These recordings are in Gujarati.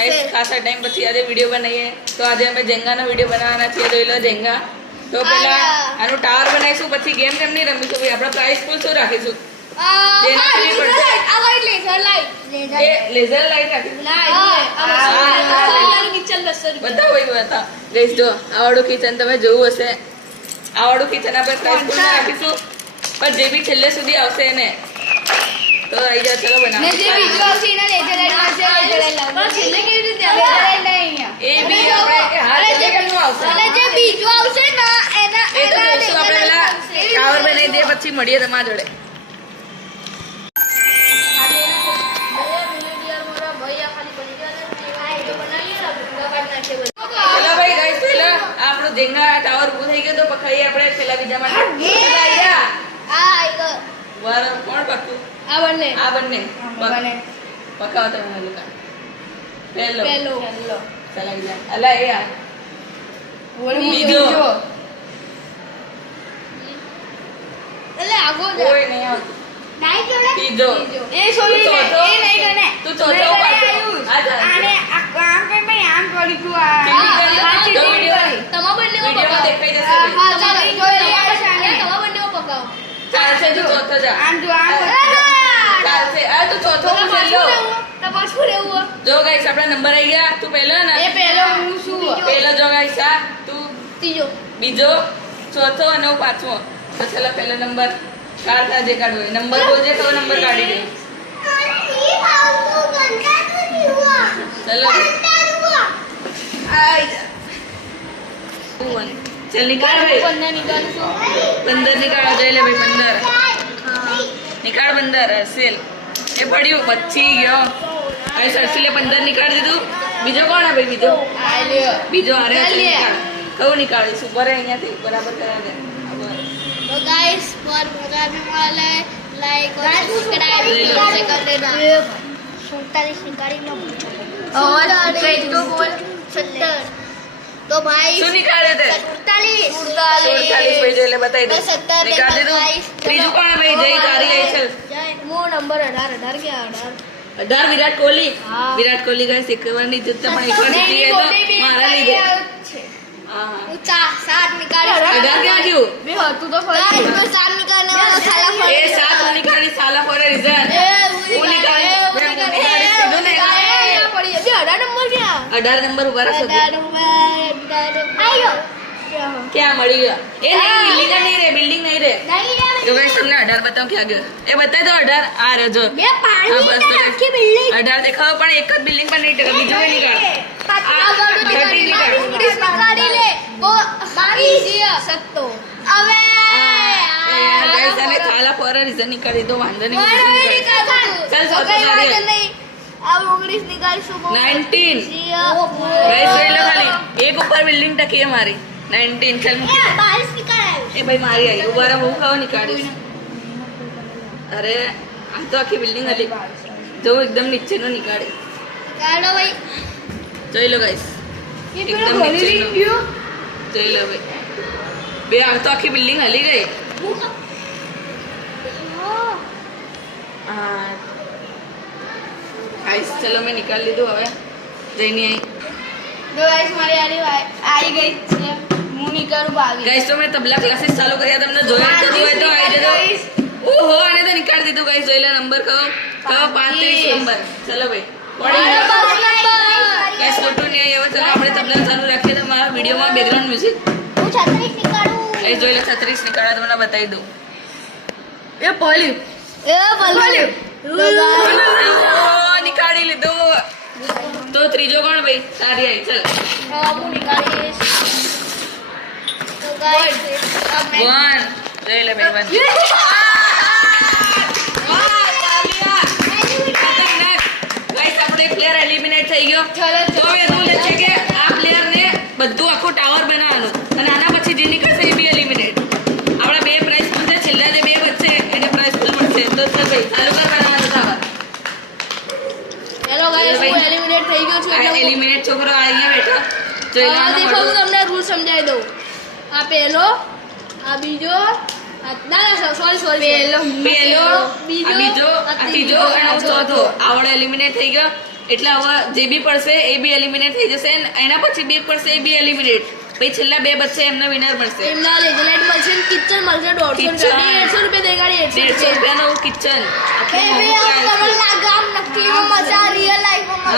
ગાઈસ ખાસા ટાઈમ પછી આજે વિડિયો બનાવીએ તો આજે અમે જેંગાનો વિડિયો બનાવવાના છીએ જોઈ લો જેંગા તો પહેલા આનું ટાવર બનાવીશું પછી ગેમ કેમ નહીં રમીશું ભાઈ આપણે પ્રાઇસ ફૂલ શું રાખીશું લેઝર લાઈટ રાખીશું બતાવો ભાઈ બતા ગાઈસ જો આવડું કિચન તમે જોયું હશે આવડું કિચન આપણે પ્રાઇસ ફૂલ રાખીશું પણ જે બી છેલ્લે સુધી આવશે એને તો આવી જાવ ચલો બનાવો ને જે બીજો આવશે એના લેઝર લાઈટ આવશે પણ છેલ્લે કેવી રીતે આવે લેઝર લાઈટ અહીંયા એ બી આપણે હા છેલ્લે કેમનું આવશે અને જે બીજો આવશે ને એના એ તો જોઈશું આપણે પેલા ટાવર બનાવી દે પછી મળીએ તમારા જોડે ચલો ભાઈ ગાઈસ પેલા આપણો જેંગા ટાવર ઊભો થઈ ગયો તો પખાઈએ આપણે પેલા બીજા માટે વાર કોણ પકતું આ બંને પકાવ તમે લોકો પહેલો ચલા ગયા અલા એ આ બીજો એટલે આગો કોઈ નહીં આવતું નાઈ જોડે ત્રીજો એ સોરી એ નહીં ગણે તું ચોથો પાડતો આ જા આને આમ કઈ ભાઈ આમ કરી તું આ તમા બંનેમાં વિડિયોમાં દેખાઈ જશે ભાઈ. હા ચાલો જોઈ આ શાને તમા બંનેમાં પકાવો ચાલશે તું ચોથો જા આમ જો આમ ચાલશે આ તું ચોથો હું છેલ્લો તપાસ કરેવું જો ગાઈસ આપણા નંબર આવી ગયા તું પહેલો ને એ પહેલો હું છું પહેલો જો ગાઈસ આ તું ત્રીજો બીજો ચોથો અને હું પાંચમો તો ચલો પહેલો નંબર કાઢતા જે કાઢવો હોય નંબર બોલજે તો નંબર કાઢી દે ચલો આઈ જા ચલ નિકાળ ભાઈ 15 નીકાળું છું 15 નિકાળો જઈ લે ભાઈ 15 નિકાળ 15 સેલ એ પડ્યું બચી ગયો હવે સરસીલે 15 નિકાળ દીધું બીજો કોણ હે ભાઈ બીજો આ લ્યો બીજો હારે નિકાળ કહું નિકાળીશ ઉપર અહીંયાથી બરાબર કરા દે तो गाइस बहुत मजा आने वाला है लाइक और सब्सक्राइब जरूर कर देना 47 निकाली ना और ट्रेन तो बोल 70 तो भाई શું નિકાળે તે 47 ભાઈ જોઈ લે બતાવી દે 70 નિકાળ દીધું ત્રીજું કોણ હે ભાઈ જય તારી આવી છે वो नंबर 18 क्या 18 વિરાટ કોહલી હા. વિરાટ કોહલી ગાઈસ એક વાર નહીં જીતતા પણ એક વાર જીતી ગયા તો મારા લીધે હા હા ऊंचा 7 निकाली 18 ક્યાં ગયું बे तू तो गाइस मैं 7 निकालने वाला साला फट એ સાત હું નિકાળી સાલા ફોર રીઝન હું નિકાળી સીધું ને 18 नंबर क्या 18 નંબર ઉભા રાખો आयो ક્યાં મળી ગયો એ નહીં બિલ્ડિંગ નહીં રે જો ગાઈસ તમને 18 બતાવું ક્યાં ગયો એ બતાય તો 18 આ રજો બે પાણી હા, બસ તો ની આખી બિલ્ડિંગ 18 દેખાવ પણ એક જ બિલ્ડિંગ પર નહીં ટકા બીજું કોઈ નિકાળ इंग्लिश निकाली ले वो 22 सत्तो अबे ગાઈસ આને થાલા ફોર રીઝન નીકાળી દો વાંધો નહીં चल, सौ तो जा रही है। अब इंग्लिश निकाल सुबह 19 ગાઈસ જોઈ લો ખાલી એક ઉપર બિલ્ડિંગ ટકી है મારી 19 ચલ મૂકી દે. 22 निकाल એ ભાઈ મારી આવી ઉભા રહો હું ખાવા નીકાળીશ અરે આ તો આખી બિલ્ડિંગ હતી જો એકદમ નીચે નો નીકાળી निकालो भाई જોઈ લો ગાઈસ એકદમ નીચે જોઈ લો ભાઈ બે આ તો આખી બિલ્ડિંગ હલી ગઈ હા ગાઈસ ચલો મેં નિકાલ લીધું હવે જઈને આવી दो गाइस हमारी आई गई मुंह निकालू भागी ગાઈસ તો મેં તબલા ક્લાસીસ ચાલુ કર્યા તમને જોયા તો હોય તો આવી જજો ઓહો આને તો નિકાળ દીધું ગાઈસ જોઈ લો નંબર કહો 35 નંબર ચલો ભાઈ ગાઈસ ફોટો નહીં આવ્યો ચલો આપણે તબલા ચાલુ રાખીએ તો મારા વિડિયોમાં બેકગ્રાઉન્ડ મ્યુઝિક હું 36 निकालू ગાઈસ જોઈ લો 36 નિકાળા તમને બતાવી દઉં એ પહેલી નિકાળી લીધું તો ત્રીજો કોણ ભાઈ સારી આવી ચલ હું निकालीश तो गाइस अब मैं 1 જોઈ લે ભાઈ 1 ગાઈસ આપણો એક પ્લેયર એલિમિનેટ થઈ ગયો તો હવે રૂલ છે કે આ પ્લેયર ને બધું આખું ટાવર બનાવવાનું અને આના પછી જે નીકળશે એ બી એલિમિનેટ આપણા બે પ્રાઇઝ મળશે છેલ્લા જે બે બચશે એને પ્રાઇઝ ફૂલ મળશે તો ચાલ ભાઈ ચાલુ કર બનાવવાનું ટાવર हेलो गाइस હું એલિમિનેટ થઈ ગયો છું આ એલિમિનેટ છોકરો આ અહીંયા બેઠો જોઈ લો देखो હું તમને રૂલ સમજાવી દઉં આ પહેલો આ બીજો ના સોરી પહેલો બીજો આ ત્રીજો અને ચોથો આવડો એલિમિનેટ થઈ ગયો એટલે હવે જે બી પડશે એ બી એલિમિનેટ થઈ જશે અને એના પછી બી પડશે એ બી એલિમિનેટ. પછી છેલ્લા 2 બચશે એમને વિનર મળશે. એમના લેજલાઇટ મળશે ને કિચન મળશે 150 રૂપિયા 150 રૂપિયા દેગાડી 150 રૂપિયાનું કિચન.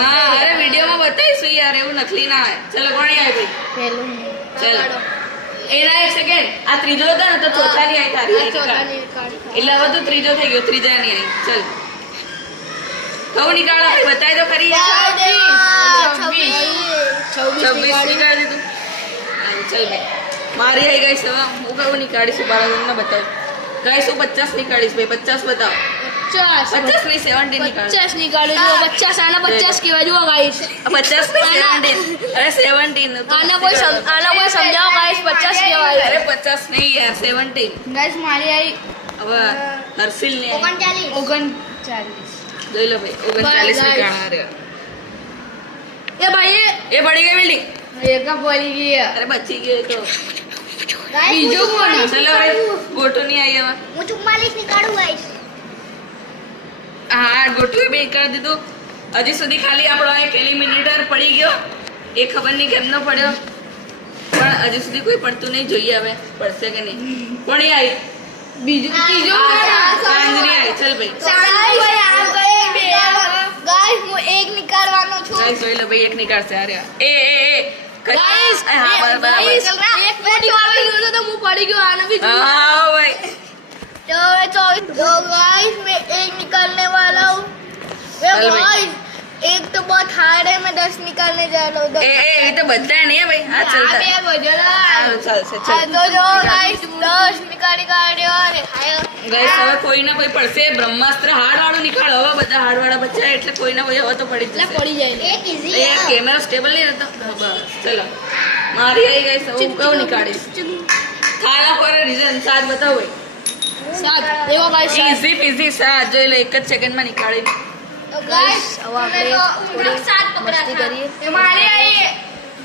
હા અરે વિડીયોમાં બતાવીશું યાર, એવું નકલી ના હોય. ચલો કોણી આવી ભાઈ? ચલો એના 1 સેકન્ડ. આ ત્રીજો હતો ને તો ચોથાની આવી તારી આવી નીકાળ. એટલે હવે તો ત્રીજો થઈ ગયો, ત્રીજાની આવી. ચલ કહું નીકાળો બતાવી દો ખરી. 26 નીકાળી દીધું. ચલ ભાઈ મારી આવી ગઈ હવે હું કહું નીકાળીશું. બાળક તમને બતાવું ગાઈસ હું 50 નીકાળીશ ભાઈ. 50 બતાવો. 50 નહીં 17 નીકાળો. 50 નીકાળો જો 50 આના 50 કહેવાય જો ગાઈસ. 50 નહીં 17. અરે 17 આના કોઈ સમજાવો ગાઈસ 50 કહેવાય. અરે 50 નહીં યાર 17. ગાઈસ મારી આવી હવે હર્ષિલ ને 39 જોઈ લો ભાઈ 39 નીકાળા રે. એ ભાઈ એ પડી ગઈ બિલ્ડિંગ. એકા પડી ગઈ. અરે બચી ગઈ તો. બીજો કોણ? ચલો ભાઈ ગોટો નહીં આવી હવે. હું 44 નીકાળું ગાઈસ. હા ગોટુ બી કરી દીધું. હજી સુધી ખાલી આપણો એક એલિમિનેટર પડી ગયો. એ ખબર નહીં કેમનો પડ્યો પણ હજી સુધી કોઈ પડતું નહીં. જોઈએ હવે પડશે કે નહીં. કોણી આવી? બીજો ત્રીજો સાંજરી આવી. ચલ ભાઈ ગાઈસ હું એક નીકાળવાનો છું. ગાઈસ જોઈ લો ભાઈ એક નીકાળશે. અરે એ ગાઈસ હા બરાબર. એક નીકાળી ગયો તો હું પડી ગયો. આને બી હા ભાઈ तो गाइस मैं एक निकालने वाला हूँ. चल भाई. गाइस एक तो बहुत हार्ड है. मैं 10 निकालने जा रहा हूँ. એ તો બધા નહીં ભાઈ. હા ચાલતા ચાલશે. ચલ तो जो गाइस 10 निकाली काढ़्यो ने खायो. ગાઈસ હવે કોઈ ના કોઈ પડશે. બ્રહ્માસ્ત્ર હાર્ડ વાળું નીકાળો. હવે બધા હાર્ડ વાળા બચ્યા એટલે કોઈ ના કોઈ હવે તો પડી જ જશે. पड़ी जाए. एक इजी એ કેમેરા સ્ટેબલ નહીં હતો. બસ ચલો મારી આવી ગઈ. હું કહું નીકાળીશ. ખાના પર રીઝન 7 બતાવો ભાઈ. 7 देखो गाइस. ઈઝી પીઝી 7 જોઈ લો. 1 જ સેકન્ડમાં નીકાળી. तो गाइस अब આપણે થોડી મસ્તી કરીએ. મારી આવી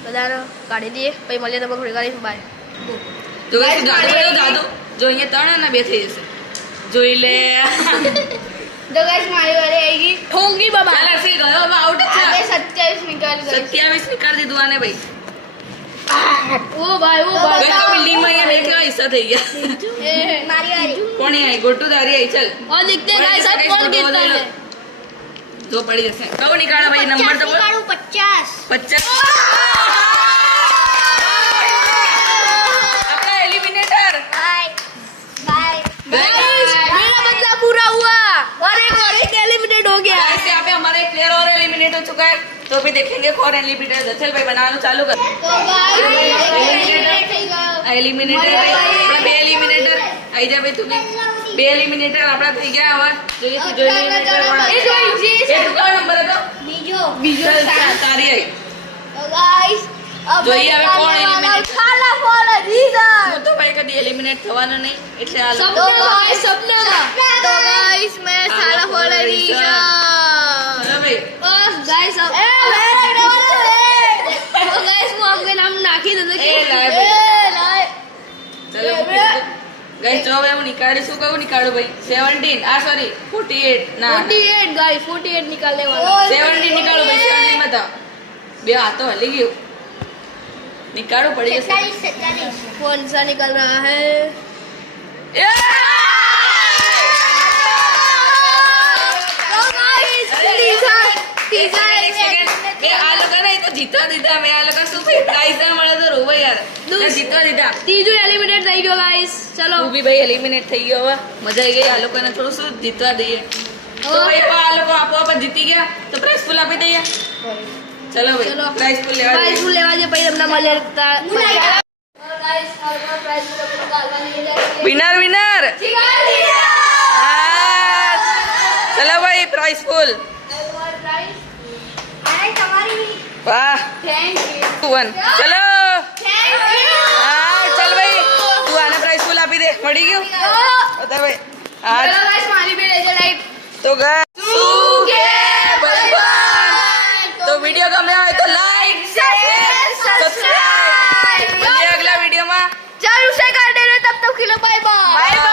બધાનો કાઢી દઈએ પછી મળીએ તમે થોડી કરીશું. બાય. જો ગાઈસ જાદુ કર્યો જાદુ. જો અહીંયા 3 અને 2 થઈ જશે. જોઈ લે. तो गाइस मारी वाली आएगी ठोंगी बाबा. ચાલ હર્ષિલ ગયો હવે આઉટ જ आगे છે. 27 निकाल गए. 27 નીકાળી દીધું આને ભાઈ. ओ भाई ગાઈસ તો બિલ્ડિંગમાં અહીંયા બે કેવા હિસ્સા થઈ ગયા. मारी वाली કોણી આવી? ગોટુ તારી આવી. ચલ और देखते हैं गाइस अब कौन जीतता है. જો પડી જશે. કહો નીકાળો ભાઈ. નંબર તો બોલ. 50 50. अपना एलिमिनेटर. बाय बाय गाइस मेरा बदला पूरा हुआ और एक एलिमिनेट हो गया. गाइस यहाँ पे हमारा एक प्लेयर और एलिमिनेट हो चुका है. तो अभी देखेंगे कौन एलिमिनेट है. चल भाई बनाना चालू कर. तो गाइस एलिमिनेट થઈ ગયો. एलिमिनेटर આપણા બે એલિમિનેટર આવી જા ભાઈ. તું બી બે એલિમિનેટર આપણા થઈ ગયા. હવે જોઈએ તું જોઈ એલિમિનેટર કોણ એ જો ઈઝી એ છે. તું કયો નંબર હતો? બીજો ચાલ, તારી આવી. તો ગાઈસ अब જોઈએ હવે કોણ eliminate ખાલા ફોલ રીઝન. હું તો ભાઈ કદી એલિમિનેટ થવાનો નહીં એટલે આ तो गाइस तो गाइस मैं साला फॉल चलो રીઝन. भाई बस गाइस अब तो गाइस હું આપકે નામ નાખી દઉં એ લાય ભાઈ. ચલો ગાઈસ જો હવે હું નીકાળીશું. કહું નીકાળું ભાઈ? 17 આ સોરી 48 ના 48 गाइस 48 निकालने वाला. 17 નીકાળો ભાઈ. 17 બતાવો. બે હાથો હલી ગયું. निकालो पड़ी जैसे. 47 कौन सा निकल रहा है? तो गाइस मैं आ लोग ना तो जीता दीदा. मैं आ लोग શું ભાઈ પ્રાઇઝ ના મળે તો રોવે યાર. જીતવા દીધા. तीजो एलिमिनेट થઈ ગયો गाइस. चलो હું બી ભાઈ એલિમિનેટ થઈ ગયો. હવે મજા આવી ગઈ. આ લોકોને થોડું શું જીતવા દઈએ. તો ભાઈ આ લોકો આપોઆપ જીતી ગયા તો પ્રાઇઝ ફૂલ આપી દઈએ. चलो भाई चलो प्राइस फुल लेवा प्राइस फुल लेवा दे भाई हमने मजा लगता है गाइस और प्राइस फुल निकालवा लिए जाए. Winner winner. चलो भाई प्राइस फुल. अरे तुम्हारी वाह थैंक यू 1 चलो. હા ચલ ભાઈ તું આને પ્રાઇસ ફુલ આપી દે. મળી ગયું બતા ભાઈ. હા चलो गाइस मारी पे ले लाइट તો तो वीडियो गमे हो तो लाइक शेयर सब्सक्राइब. अगला वीडियो में जरूर से कर देना. तब तक के लिए बाय बाय.